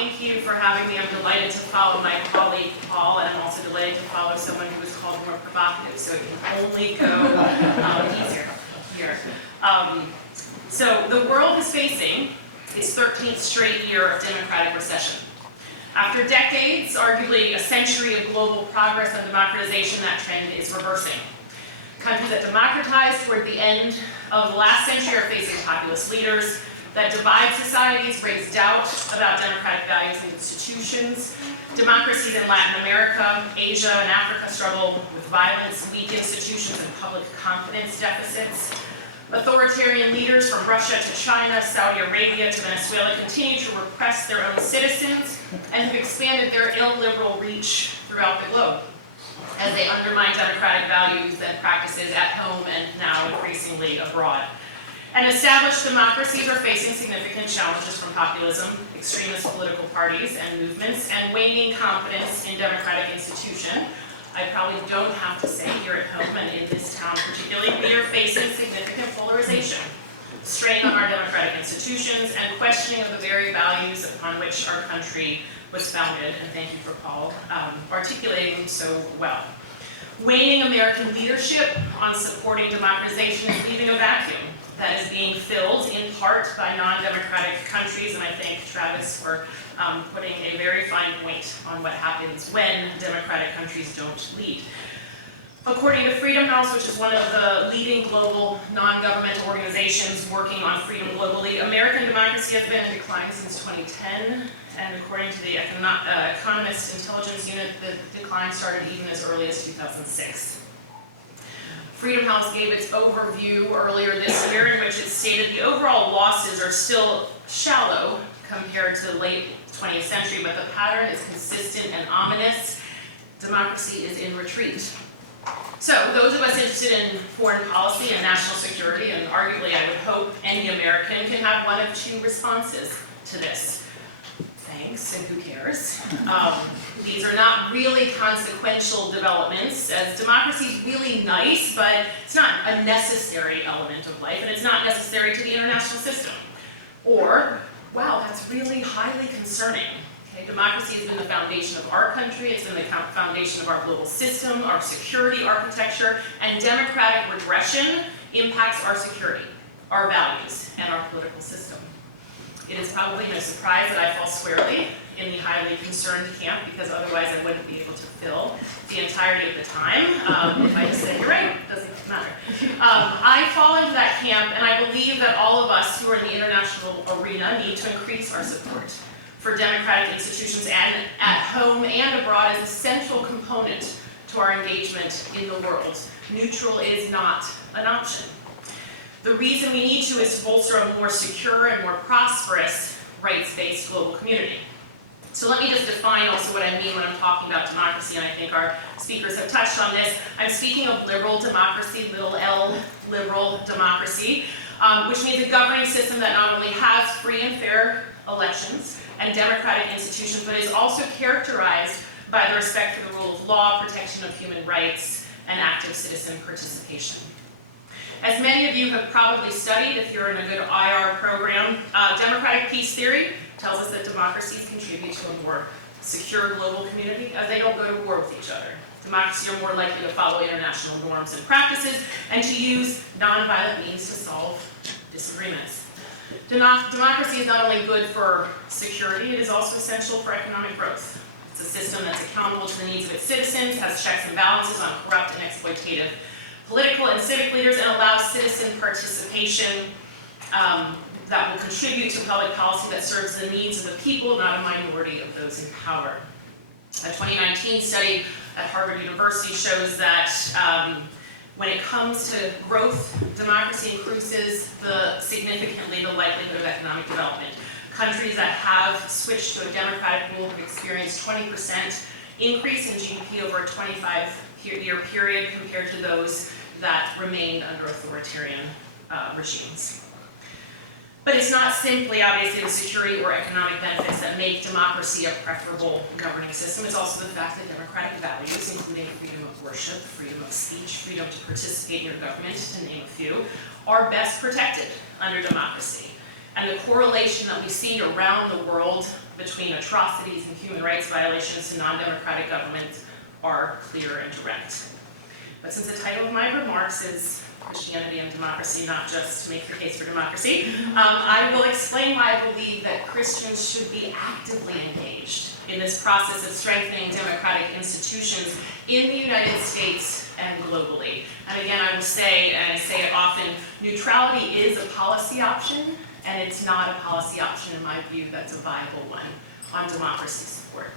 thank you for having me. I'm delighted to follow my colleague, Paul, and I'm also delighted to follow someone who was called more provocative, so it can only go easier here. So the world is facing its 13th straight year of democratic recession. After decades, arguably a century of global progress and democratization, that trend is reversing. Countries that democratized toward the end of the last century are facing populist leaders that divide societies, raise doubt about democratic values and institutions. Democracies in Latin America, Asia, and Africa struggle with violence, weak institutions, and public confidence deficits. Authoritarian leaders from Russia to China, Saudi Arabia to Venezuela continue to repress their own citizens and have expanded their illiberal reach throughout the globe as they undermine democratic values and practices at home and now increasingly abroad. And established democracies are facing significant challenges from populism, extremist political parties and movements, and waning confidence in democratic institutions. I probably don't have to say here at home and in this town particularly, we are facing significant polarization, strain on our democratic institutions, and questioning of the very values upon which our country was founded, and thank you for Paul articulating so well. Waning American leadership on supporting democratization is leaving a vacuum that is being filled in part by non-democratic countries, and I thank Travis for putting a very fine point on what happens when democratic countries don't lead. According to Freedom House, which is one of the leading global non-governmental organizations working on freedom globally, American democracy has been in decline since 2010, and according to the Economist Intelligence Unit, the decline started even as early as 2006. Freedom House gave its overview earlier this year in which it stated the overall losses are still shallow compared to the late 20th century, but the pattern is consistent and ominous. Democracy is in retreat. So those of us interested in foreign policy and national security, and arguably I would hope any American, can have one of two responses to this. Thanks, and who cares? These are not really consequential developments, as democracy is really nice, but it's not a necessary element of life, and it's not necessary to the international system. Or, wow, that's really highly concerning. Okay, democracy has been the foundation of our country, it's been the foundation of our global system, our security architecture, and democratic regression impacts our security, our values, and our political system. It is probably no surprise that I fall squarely in the highly concerned camp, because otherwise I wouldn't be able to fill the entirety of the time. If I just say, you're right, it doesn't matter. I fall into that camp, and I believe that all of us who are in the international arena need to increase our support for democratic institutions and at home and abroad as a central component to our engagement in the world. Neutral is not an option. The reason we need to is to bolster a more secure and more prosperous rights-based global community. So let me just define also what I mean when I'm talking about democracy, and I think our speakers have touched on this. I'm speaking of liberal democracy, little L, liberal democracy, which means a governing system that not only has free and fair elections and democratic institutions, but is also characterized by the respect for the rule of law, protection of human rights, and active citizen participation. As many of you have probably studied, if you're in a good IR program, democratic peace theory tells us that democracies contribute to a more secure global community as they don't go to war with each other. Democracies are more likely to follow international norms and practices and to use nonviolent means to solve disagreements. Democracy is not only good for security, it is also essential for economic growth. It's a system that's accountable to the needs of its citizens, has checks and balances on corrupt and exploitative political and civic leaders, and allows citizen participation that will contribute to public policy that serves the needs of the people, not a minority of those in power. A 2019 study at Harvard University shows that when it comes to growth, democracy increases significantantly the likelihood of economic development. Countries that have switched to a democratic rule have experienced 20% increase in GDP over a 25-year period compared to those that remained under authoritarian regimes. But it's not simply, obviously, the security or economic benefits that make democracy a preferable governing system. It's also the fact that democratic values, including freedom of worship, freedom of speech, freedom to participate in your government, to name a few, are best protected under democracy. and the correlation that we see around the world between atrocities and human rights violations to non-democratic governments are clear and direct. But since the title of my remarks is Christianity and Democracy, not just to make the case for democracy, I will explain why I believe that Christians should be actively engaged in this process of strengthening democratic institutions in the United States and globally. And again, I will say, and I say it often, neutrality is a policy option, and it's not a policy option, in my view, that's a viable one on democracy support.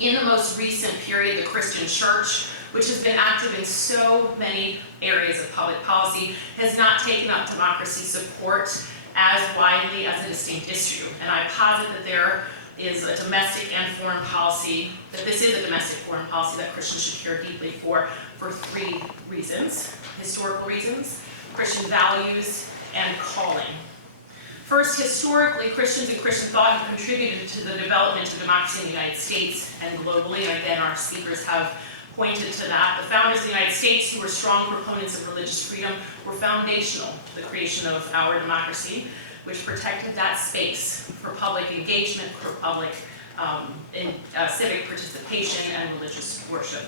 In the most recent period, the Christian church, which has been active in so many areas of public policy, has not taken up democracy support as widely as a distinct issue. And I posit that there is a domestic and foreign policy, that this is a domestic foreign policy that Christians should care deeply for three reasons: historical reasons, Christian values, and calling. First, historically, Christians and Christian thought have contributed to the development of democracy in the United States and globally, and again, our speakers have pointed to that. The founders of the United States, who were strong proponents of religious freedom, were foundational to the creation of our democracy, which protected that space for public engagement, for public civic participation, and religious worship.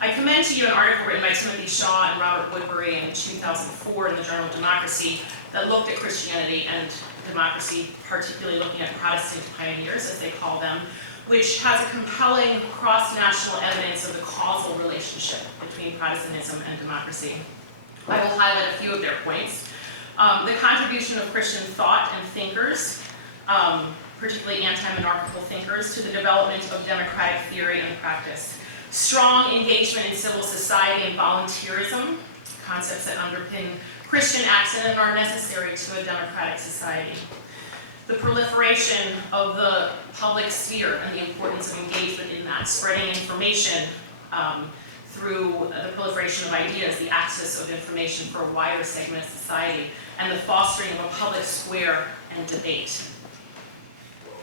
I commend to you an article written by Timothy Shaw and Robert Woodbury in 2004 in the Journal of Democracy that looked at Christianity and democracy, particularly looking at Protestant pioneers, as they call them, which has a compelling cross-national evidence of the causal relationship between Protestantism and democracy. I will highlight a few of their points. The contribution of Christian thought and thinkers, particularly anti-monarchical thinkers, to the development of democratic theory and practice. Strong engagement in civil society and volunteerism, concepts that underpin Christian action and are necessary to a democratic society. The proliferation of the public sphere and the importance of engagement in that, spreading information through the proliferation of ideas, the access of information for a wider segment of society, and the fostering of a public square and debate.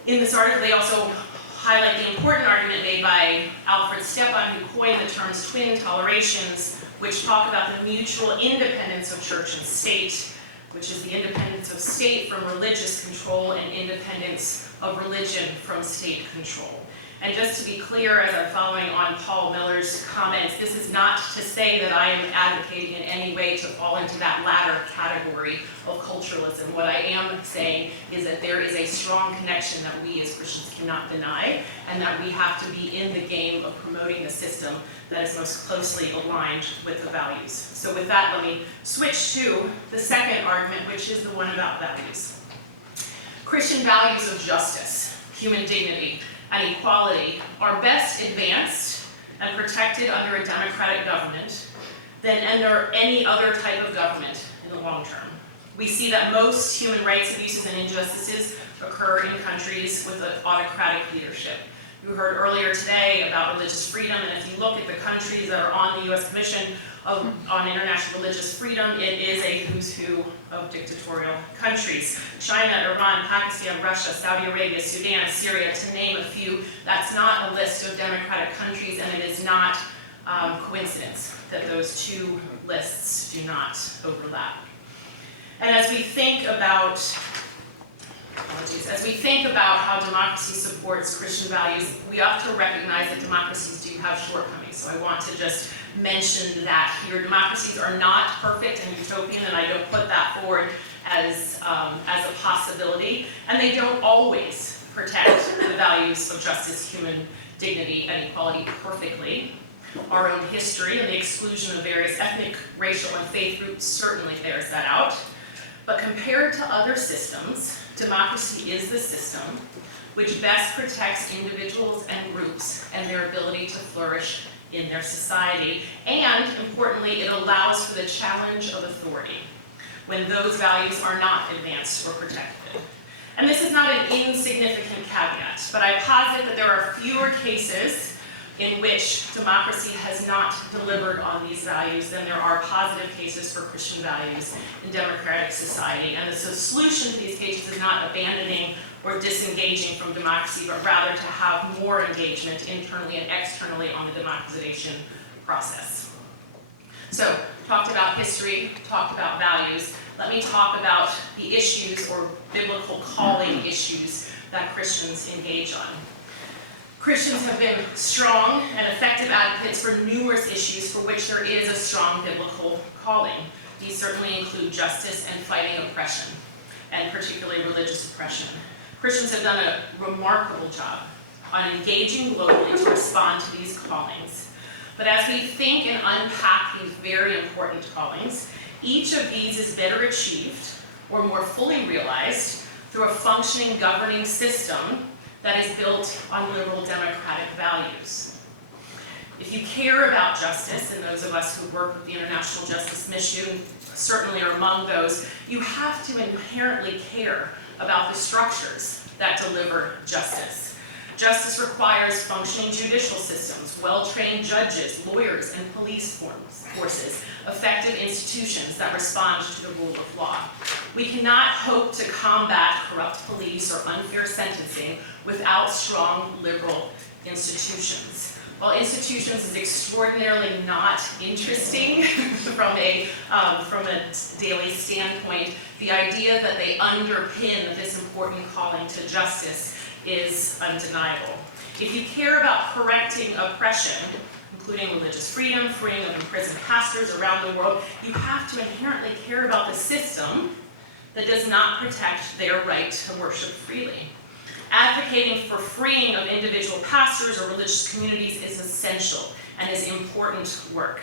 In this article, they also highlight the important argument made by Alfred Stepan, who coined the terms twin tolerations, which talk about the mutual independence of church and state, which is the independence of state from religious control and independence of religion from state control. And just to be clear, as I'm following on Paul Miller's comments, this is not to say that I am advocating in any way to fall into that latter category of culturalism. What I am saying is that there is a strong connection that we as Christians cannot deny, and that we have to be in the game of promoting a system that is most closely aligned with the values. So with that, let me switch to the second argument, which is the one about values. Christian values of justice, human dignity, and equality are best advanced and protected under a democratic government than under any other type of government in the long term. We see that most human rights abuses and injustices occur in countries with an autocratic leadership. You heard earlier today about religious freedom, and if you look at the countries that are on the U.S. Commission on International Religious Freedom, it is a who's who of dictatorial countries. China, Iran, Pakistan, Russia, Saudi Arabia, Sudan, Syria, to name a few. That's not a list of democratic countries, and it is not coincidence that those two lists do not overlap. And as we think about how democracy supports Christian values, we have to recognize that democracies do have shortcomings. So I want to just mention that here. Democracies are not perfect and utopian, and I don't put that forward as a possibility. And they don't always protect the values of justice, human dignity, and equality perfectly. Our own history and the exclusion of various ethnic, racial, and faith groups certainly bears that out. But compared to other systems, democracy is the system which best protects individuals and groups and their ability to flourish in their society. And importantly, it allows for the challenge of authority when those values are not advanced or protected. And this is not an insignificant caveat, but I posit that there are fewer cases in which democracy has not delivered on these values than there are positive cases for Christian values in democratic society. And the solution to these cases is not abandoning or disengaging from democracy, but rather to have more engagement internally and externally on the democratization process. So, talked about history, talked about values. Let me talk about the issues or biblical calling issues that Christians engage on. Christians have been strong and effective advocates for numerous issues for which there is a strong biblical calling. These certainly include justice and fighting oppression, and particularly religious oppression. Christians have done a remarkable job on engaging globally to respond to these callings. But as we think and unpack these very important callings, each of these is better achieved or more fully realized through a functioning governing system that is built on liberal democratic values. If you care about justice, and those of us who work with the International Justice Mission certainly are among those, you have to inherently care about the structures that deliver justice. Justice requires functioning judicial systems, well-trained judges, lawyers, and police forces, effective institutions that respond to the rule of law. We cannot hope to combat corrupt police or unfair sentencing without strong liberal institutions. While institutions is extraordinarily not interesting from a daily standpoint, the idea that they underpin this important calling to justice is undeniable. If you care about correcting oppression, including religious freedom, freeing of imprisoned pastors around the world, you have to inherently care about the system that does not protect their right to worship freely. Advocating for freeing of individual pastors or religious communities is essential and is important work.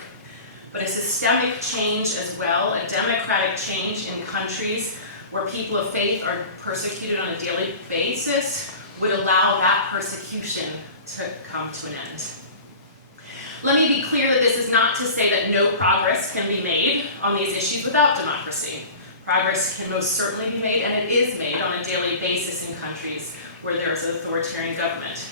But a systemic change as well, a democratic change in countries where people of faith are persecuted on a daily basis, would allow that persecution to come to an end. Let me be clear that this is not to say that no progress can be made on these issues without democracy. Progress can most certainly be made, and it is made on a daily basis in countries where there is an authoritarian government.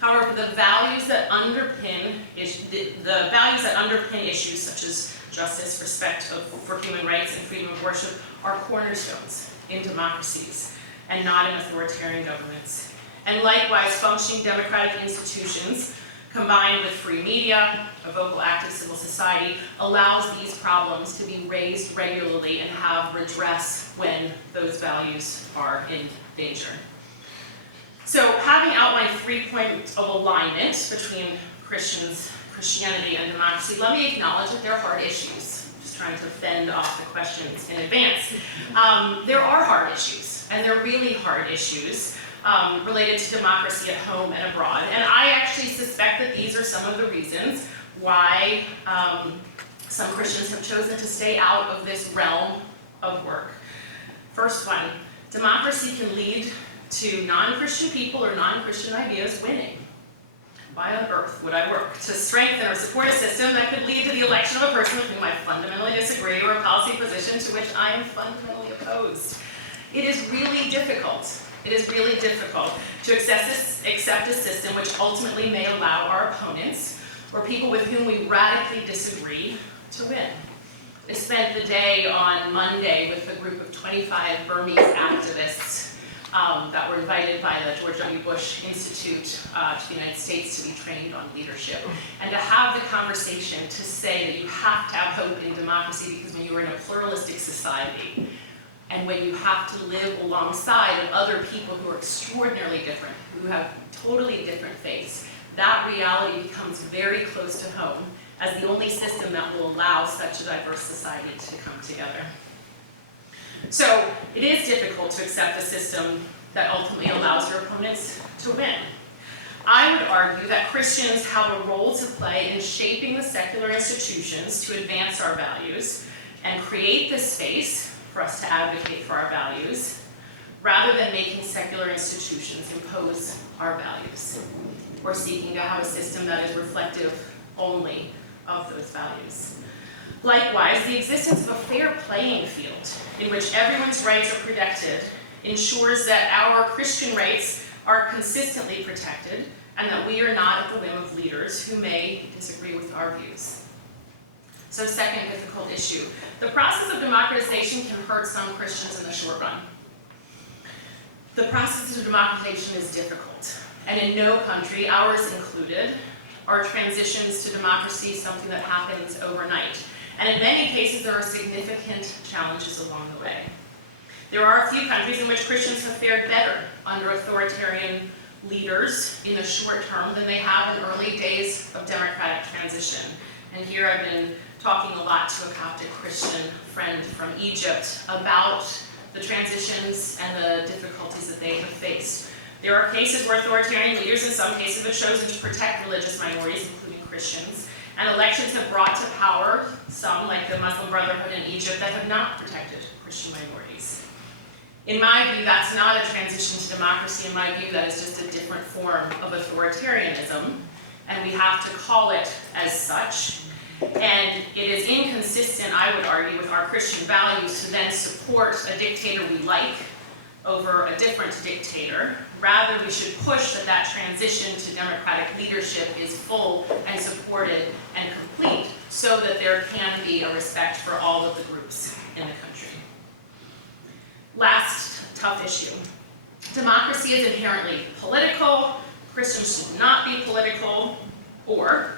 However, the values that underpin issues such as justice, respect for human rights, and freedom of worship are cornerstones in democracies and not in authoritarian governments. And likewise, functioning democratic institutions combined with free media, a vocal active civil society, allows these problems to be raised regularly and have redress when those values are in danger. So, having outlined 3 points of alignment between Christianity and democracy, let me acknowledge that there are hard issues. I'm just trying to fend off the questions in advance. There are hard issues, and they're really hard issues related to democracy at home and abroad. And I actually suspect that these are some of the reasons why some Christians have chosen to stay out of this realm of work. First one, democracy can lead to non-Christian people or non-Christian ideas winning. Why on earth would I work to strengthen or support a system that could lead to the election of a person with whom I fundamentally disagree or a policy position to which I am fundamentally opposed? It is really difficult. It is really difficult to accept a system which ultimately may allow our opponents or people with whom we radically disagree to win. I spent the day on Monday with a group of 25 Burmese activists that were invited by the George W. Bush Institute to the United States to be trained on leadership. And to have the conversation to say that you have to have hope in democracy because when you are in a pluralistic society, and when you have to live alongside of other people who are extraordinarily different, who have totally different faiths, that reality becomes very close to home as the only system that will allow such a diverse society to come together. So it is difficult to accept a system that ultimately allows your opponents to win. I would argue that Christians have a role to play in shaping the secular institutions to advance our values and create the space for us to advocate for our values, rather than making secular institutions impose our values, or seeking to have a system that is reflective only of those values. Likewise, the existence of a fair playing field in which everyone's rights are protected ensures that our Christian rights are consistently protected and that we are not at the whim of leaders who may disagree with our views. So, second difficult issue. The process of democratization can hurt some Christians in the short run. The process of democratization is difficult, and in no country, ours included, are transitions to democracy something that happens overnight. And in many cases, there are significant challenges along the way. There are a few countries in which Christians have fared better under authoritarian leaders in the short term than they have in early days of democratic transition. And here I've been talking a lot to a Coptic Christian friend from Egypt about the transitions and the difficulties that they have faced. There are cases where authoritarian leaders, in some cases, have chosen to protect religious minorities, including Christians, and elections have brought to power some, like the Muslim Brotherhood in Egypt, that have not protected Christian minorities. In my view, that's not a transition to democracy. In my view, that is just a different form of authoritarianism, and we have to call it as such. And it is inconsistent, I would argue, with our Christian values to then support a dictator we like over a different dictator. Rather, we should push that transition to democratic leadership is full and supported and complete so that there can be a respect for all of the groups in the country. Last tough issue. Democracy is inherently political. Christians should not be political, or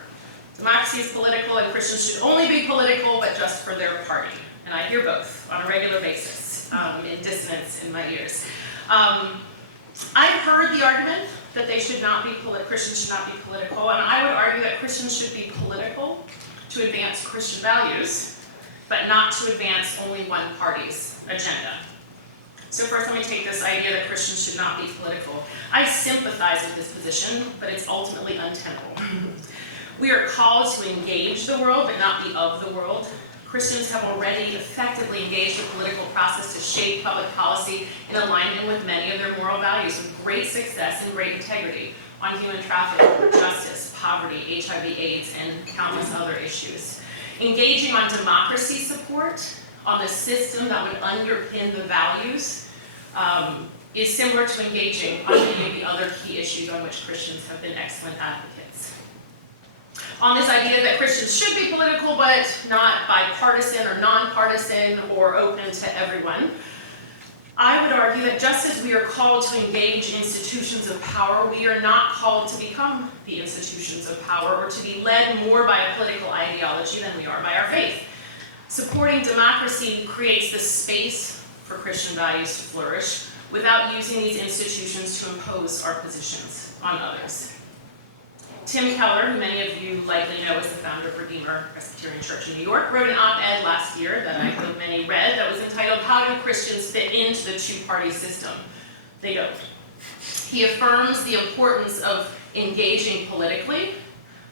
democracy is political and Christians should only be political, but just for their party. And I hear both on a regular basis, in dissonance in my ears. I've heard the argument that Christians should not be political, and I would argue that Christians should be political to advance Christian values, but not to advance only one party's agenda. So first, let me take this idea that Christians should not be political. I sympathize with this position, but it's ultimately untenable. We are called to engage the world, but not be of the world. Christians have already effectively engaged the political process to shape public policy in alignment with many of their moral values, with great success and great integrity on human trafficking, justice, poverty, HIV/AIDS, and countless other issues. Engaging on democracy support, on the system that would underpin the values, is similar to engaging on many of the other key issues on which Christians have been excellent advocates. On this idea that Christians should be political, but not bipartisan or nonpartisan or open to everyone, I would argue that just as we are called to engage institutions of power, we are not called to become the institutions of power or to be led more by a political ideology than we are by our faith. Supporting democracy creates the space for Christian values to flourish without using these institutions to impose our positions on others. Tim Keller, who many of you likely know as the founder of Redeemer Presbyterian Church in New York, wrote an op-ed last year that I hope many read that was entitled, "How Do Christians Fit Into the Two-Party System?" They don't. He affirms the importance of engaging politically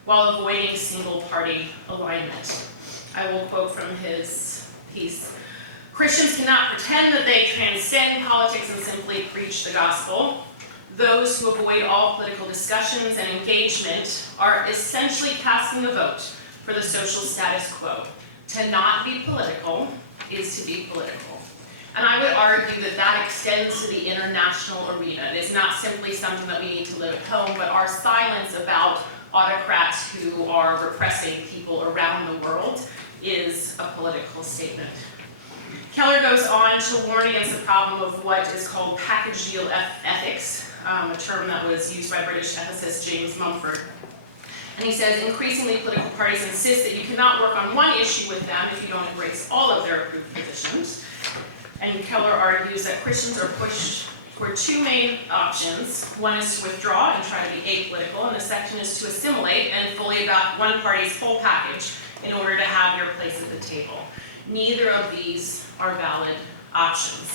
while avoiding single-party alignment. I will quote from his piece. "Christians cannot pretend that they transcend politics and simply preach the gospel. Those who avoid all political discussions and engagement are essentially casting the vote for the social status quo. To not be political is to be political." And I would argue that that extends to the international arena. It is not simply something that we need to live at home, but our silence about autocrats who are repressing people around the world is a political statement. Keller goes on to warn against the problem of what is called package deal ethics, a term that was used by British ethicist James Mumford. And he says, increasingly political parties insist that you cannot work on one issue with them if you don't embrace all of their approved positions. And Keller argues that Christians are pushed toward two main options. One is to withdraw and try to be apolitical, and the second is to assimilate and fully adopt one party's whole package in order to have your place at the table. Neither of these are valid options.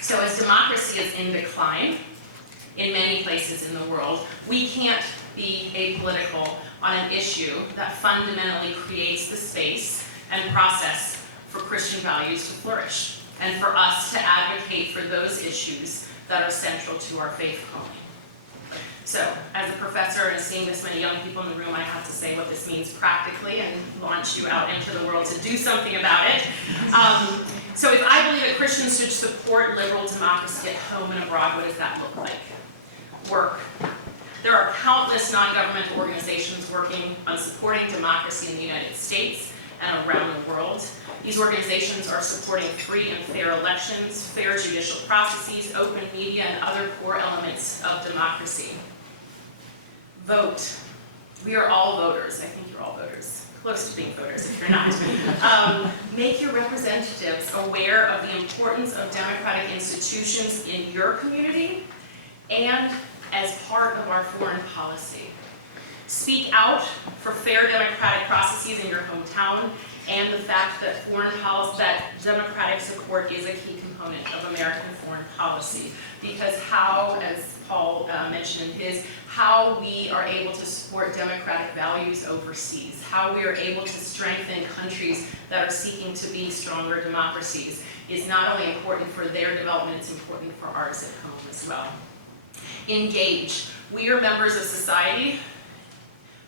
So as democracy is in decline in many places in the world, we can't be apolitical on an issue that fundamentally creates the space and process for Christian values to flourish, and for us to advocate for those issues that are central to our faith calling. So, as a professor and seeing this many young people in the room, I have to say what this means practically and launch you out into the world to do something about it. So if I believe that Christians should support liberal democracy at home and abroad, what does that look like? Work. There are countless non-governmental organizations working on supporting democracy in the United States and around the world. These organizations are supporting free and fair elections, fair judicial processes, open media, and other core elements of democracy. Vote. We are all voters. I think you're all voters. close to being voters if you're not. Make your representatives aware of the importance of democratic institutions in your community and as part of our foreign policy. Speak out for fair democratic processes in your hometown and the fact that that democratic support is a key component of American foreign policy. Because how, as Paul mentioned in his, how we are able to support democratic values overseas, how we are able to strengthen countries that are seeking to be stronger democracies is not only important for their development, it's important for ours at home as well. Engage. We are members of society.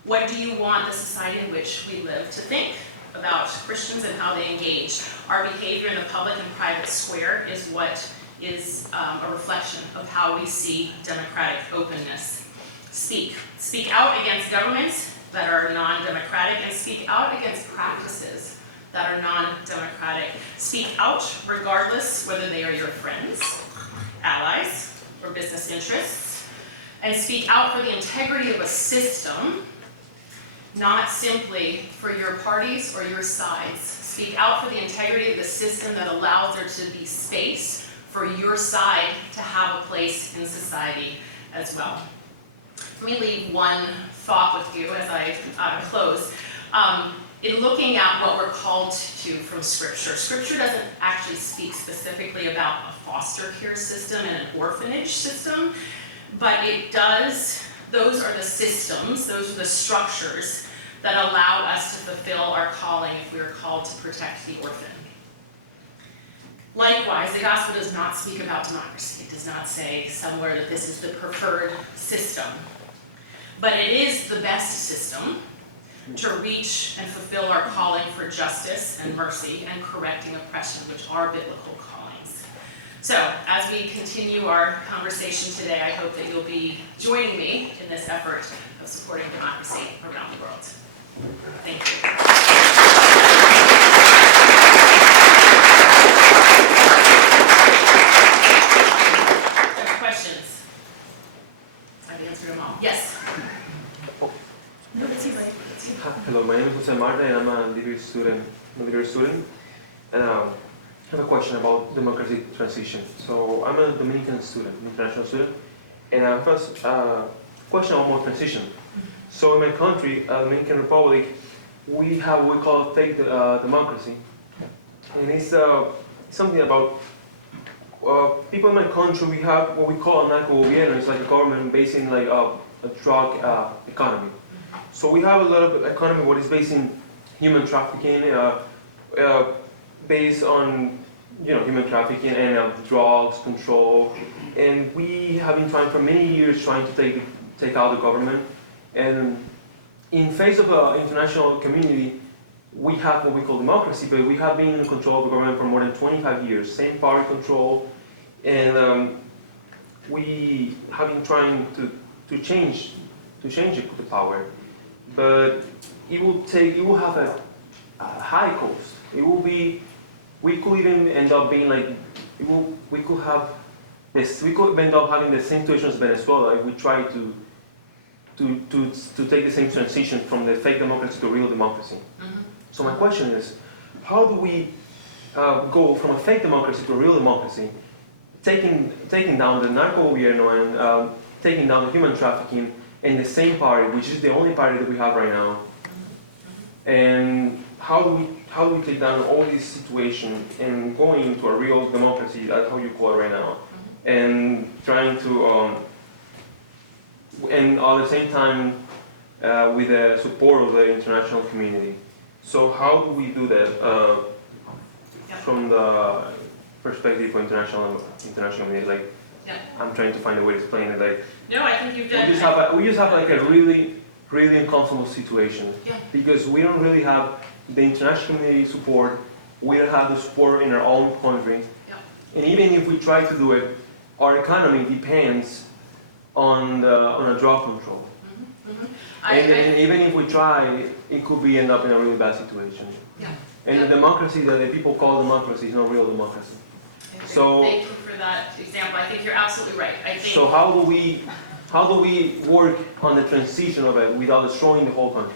What do you want the society in which we live to think about Christians and how they engage? Our behavior in the public and private square is what is a reflection of how we see democratic openness. Speak. Speak out against governments that are non-democratic and speak out against practices that are non-democratic. Speak out regardless whether they are your friends, allies, or business interests. And speak out for the integrity of a system, not simply for your parties or your sides. Speak out for the integrity of the system that allows there to be space for your side to have a place in society as well. Let me leave one thought with you as I close. In looking at what we're called to from Scripture, Scripture doesn't actually speak specifically about a foster care system and an orphanage system, but it does, those are the systems, those are the structures that allow us to fulfill our calling if we are called to protect the orphan. Likewise, the gospel does not speak about democracy. It does not say somewhere that this is the preferred system. But it is the best system to reach and fulfill our calling for justice and mercy and correcting oppression, which are biblical callings. So, as we continue our conversation today, I hope that you'll be joining me in this effort of supporting democracy around the world. Thank you. Questions? I've answered them all. Yes? No, it's you, buddy. It's you. Hello, my name is Jose Marta and I'm a degree student. And I have a question about democracy transition. So I'm a Dominican student, international student, and I have a question about more transition. So in my country, Dominican Republic, we have what we call fake democracy. And it's something about people in my country, we have what we call a narco-gobierno. It's like a government based in like a drug economy. So we have a lot of economy what is based in human trafficking, based on human trafficking and drugs control. And we have been trying for many years trying to take out the government. And in face of the international community, we have what we call democracy, but we have been in control of the government for more than 25 years, same power control. And we have been trying to change the power, but it will have a high cost. We could even end up being like, we could end up having the same situation as Venezuela if we try to take the same transition from the fake democracy to real democracy. Mm-hmm. So my question is, how do we go from a fake democracy to a real democracy, taking down the narco-gobierno and taking down the human trafficking in the same party, which is the only party that we have right now? And how do we take down all this situation and going into a real democracy, that's how you call it right now, and trying to, and at the same time with the support of the international community. So how do we do that from the perspective of international community? Like, I'm trying to find a way to explain it. Like, no, I think you've done. We just have like a really uncomfortable situation because we don't really have the international community support. We don't have the support in our own country, and even if we try to do it, our economy depends on a drug control. And even if we try, it could end up in a really bad situation. And the democracy that the people call democracy is not real democracy. So thank you for that example. I think you're absolutely right. So how do we work on the transition of it without destroying the whole country?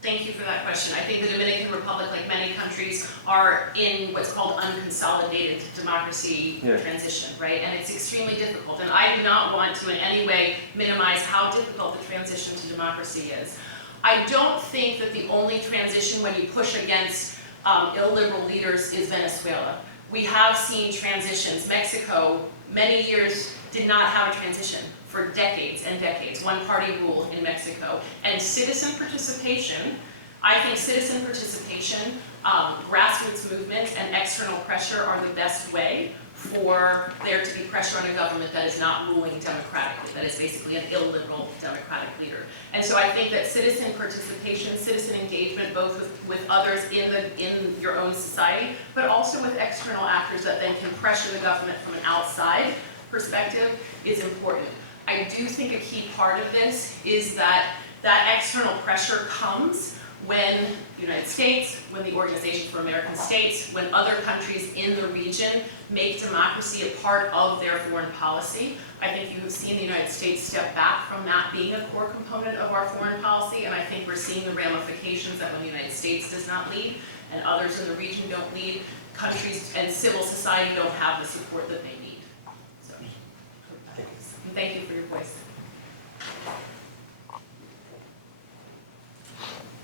Thank you for that question. I think the Dominican Republic, like many countries, are in what's called unconsolidated democracy transition, right? And it's extremely difficult. And I do not want to in any way minimize how difficult the transition to democracy is. I don't think that the only transition when you push against illiberal leaders is Venezuela. We have seen transitions. Mexico, many years, did not have a transition for decades and decades, one-party rule in Mexico. And citizen participation, I think citizen participation, grassroots movements, and external pressure are the best way for there to be pressure on a government that is not ruling democratically, that is basically an illiberal democratic leader. And so I think that citizen participation, citizen engagement, both with others in your own society, but also with external actors that then can pressure the government from an outside perspective is important. I do think a key part of this is that external pressure comes when the United States, when the Organization for American States, when other countries in the region make democracy a part of their foreign policy. I think you have seen the United States step back from that being a core component of our foreign policy, and I think we're seeing the ramifications that when the United States does not lead and others in the region don't lead, countries and civil society don't have the support that they need. So, and thank you for your voice.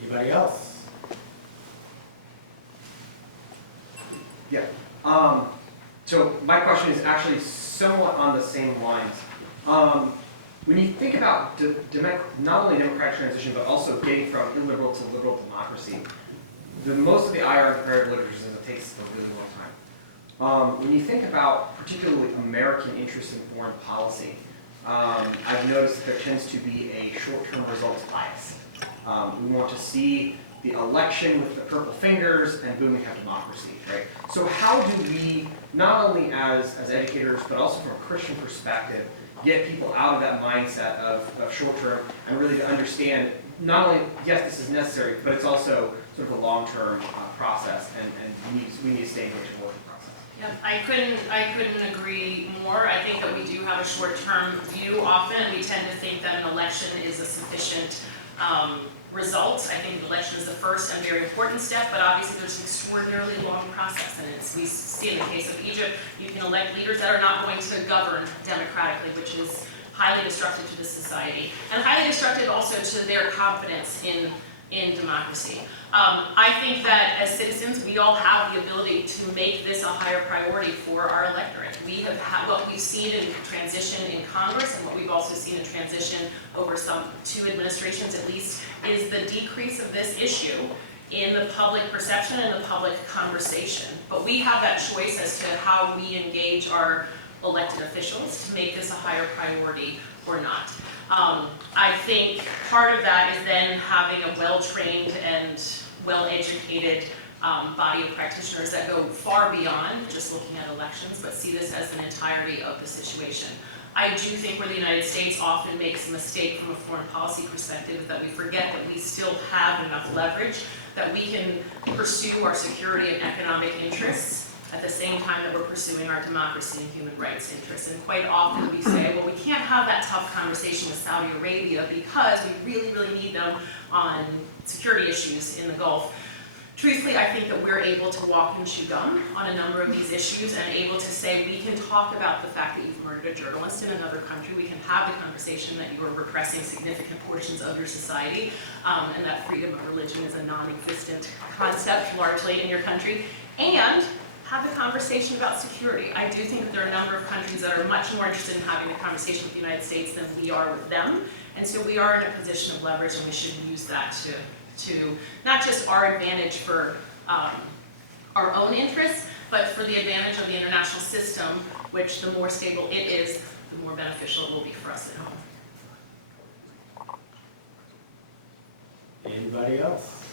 Anybody else? Yeah. So my question is actually somewhat on the same lines. When you think about not only democratic transition, but also getting from illiberal to liberal democracy, most of the IR and comparative literature says it takes a really long time. When you think about particularly American interest in foreign policy, I've noticed that there tends to be a short-term results bias. We want to see the election with the purple fingers, and boom, we have democracy, right? So how do we, not only as educators, but also from a Christian perspective, get people out of that mindset of short-term and really to understand not only, yes, this is necessary, but it's also sort of a long-term process, and we need to stay engaged in the working process. Yep, I couldn't agree more. I think that we do have a short-term view often, and we tend to think that an election is a sufficient results. I think the election is the first and very important step, but obviously there's an extraordinarily long process, and we see in the case of Egypt, you can elect leaders that are not going to govern democratically, which is highly destructive to the society, and highly destructive also to their confidence in democracy. I think that as citizens, we all have the ability to make this a higher priority for our electorate. We have had what we've seen in transition in Congress, and what we've also seen in transition over two administrations at least, is the decrease of this issue in the public perception and the public conversation. But we have that choice as to how we engage our elected officials to make this a higher priority or not. I think part of that is then having a well-trained and well-educated body of practitioners that go far beyond just looking at elections, but see this as an entirety of the situation. I do think where the United States often makes a mistake from a foreign policy perspective is that we forget that we still have enough leverage that we can pursue our security and economic interests at the same time that we're pursuing our democracy and human rights interests. And quite often we say, well, we can't have that tough conversation with Saudi Arabia because we really, really need them on security issues in the Gulf. Truthfully, I think that we're able to walk and chew gum on a number of these issues and able to say we can talk about the fact that you've murdered a journalist in another country. We can have the conversation that you are repressing significant portions of your society and that freedom of religion is a non-existent concept largely in your country. And have the conversation about security. I do think that there are a number of countries that are much more interested in having a conversation with the United States than we are with them. And so we are in a position of leverage, and we should use that to not just our advantage for our own interests, but for the advantage of the international system, which the more stable it is, the more beneficial it will be for us at home. Anybody else?